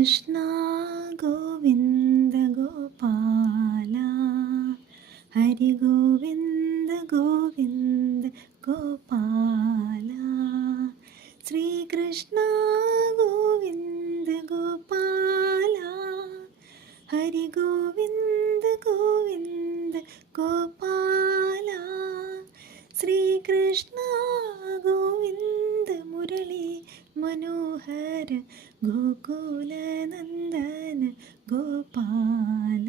കൃഷ്ണ ഗോവിന്ദ ഗോപാല, ഹരി ഗോവിന്ദ ഗോവിന്ദ ഗോപാല. ശ്രീകൃഷ്ണ ഗോവിന്ദ ഗോപാല, ഹരി ഗോവിന്ദ ഗോവിന്ദ ഗോപാല. ശ്രീകൃഷ്ണ ഗോവിന്ദ മുരളി മനോഹര ഗോകുലനന്ദന ഗോപാല.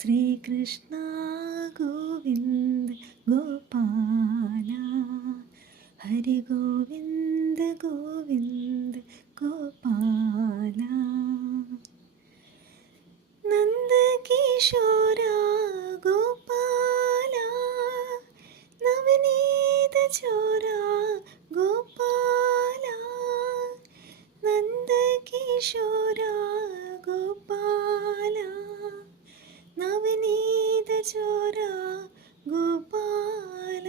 ശ്രീകൃഷ്ണ ഗോവിന്ദ ഗോപാല, ഹരി ഗോവിന്ദ ഗോവിന്ദ ഗോപാല. നന്ദകിശോര ഗോപാല, നവനീത ചോര ഗോപാല. നന്ദകിശോര ഗോപാല, നവനീത ചോര ഗോപാല.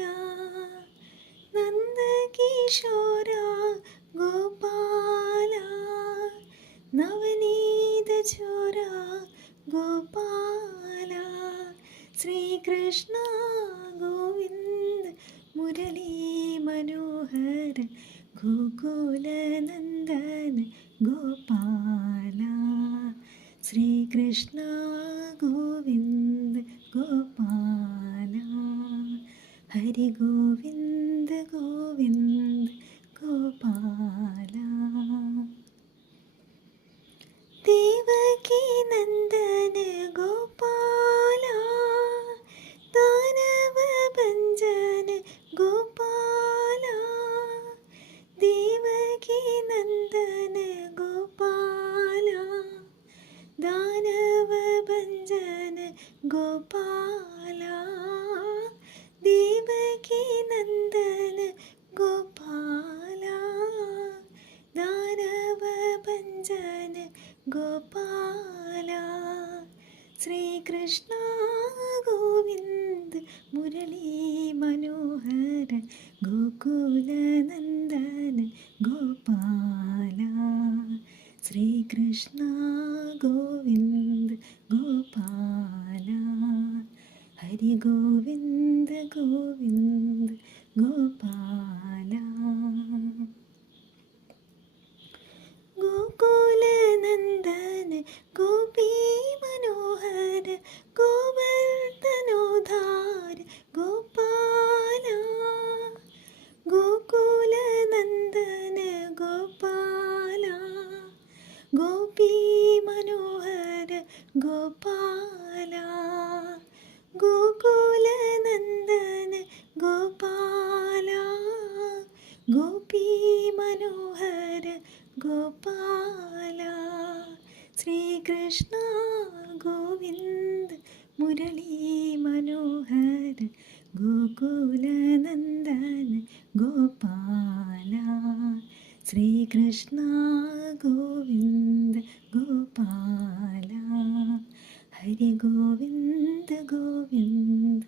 നന്ദകിശോര ഗോപാല, നവനീത ചോര ഗോപാല. ശ്രീകൃഷ്ണ ഗോവിന്ദ മുരളി മനോഹര ഗോകുലനന്ദന ഗോപാല. ശ്രീകൃഷ്ണ ഗോവിന്ദ ഗോപാല, ഹരി ഗോവിന്ദ ഗോവിന്ദ ഗോപാല. ദേവകി നന്ദന ഗോപാല, ദാനവ ഭഞ്ജന ഗോപാല. ദേവകി നന്ദന ഗോപാല, ദാനവ ഭഞ്ജന ഗോപാല. ദേവകി നന്ദന ഗോപാല, ദാനവ ഭഞ്ജന ഗോപാല. ശ്രീകൃഷ്ണ ഗോവിന്ദ മുരളി മനോഹര ഗോകുലനന്ദന ഗോപാല. ശ്രീകൃഷ്ണ ഗോവിന്ദ ഗോപാല, ഹരി ഗോവിന്ദ ഗോവിന്ദ ഗോപാല. ഗോകുലനന്ദന ഗോപീ മനോഹര ഗോവർദ്ധനോദ്ധാര ഗോപാല. ഗോകുലനന്ദന ഗോപാല, ഗോപീ മനോഹര ഗോപാല. ഗോകുലനന്ദന ഗോപാല, ഗോപീ മനോഹര ഗോപാല. ശ്രീകൃഷ്ണ ഗോവിന്ദ മുരളി മനോഹര ഗോകുലനന്ദന ഗോപാല. ശ്രീകൃഷ്ണ ഗോവിന്ദ ഗോപാല, ഹരി ഗോവിന്ദ ഗോവിന്ദ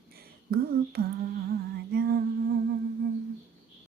ഗോപാല.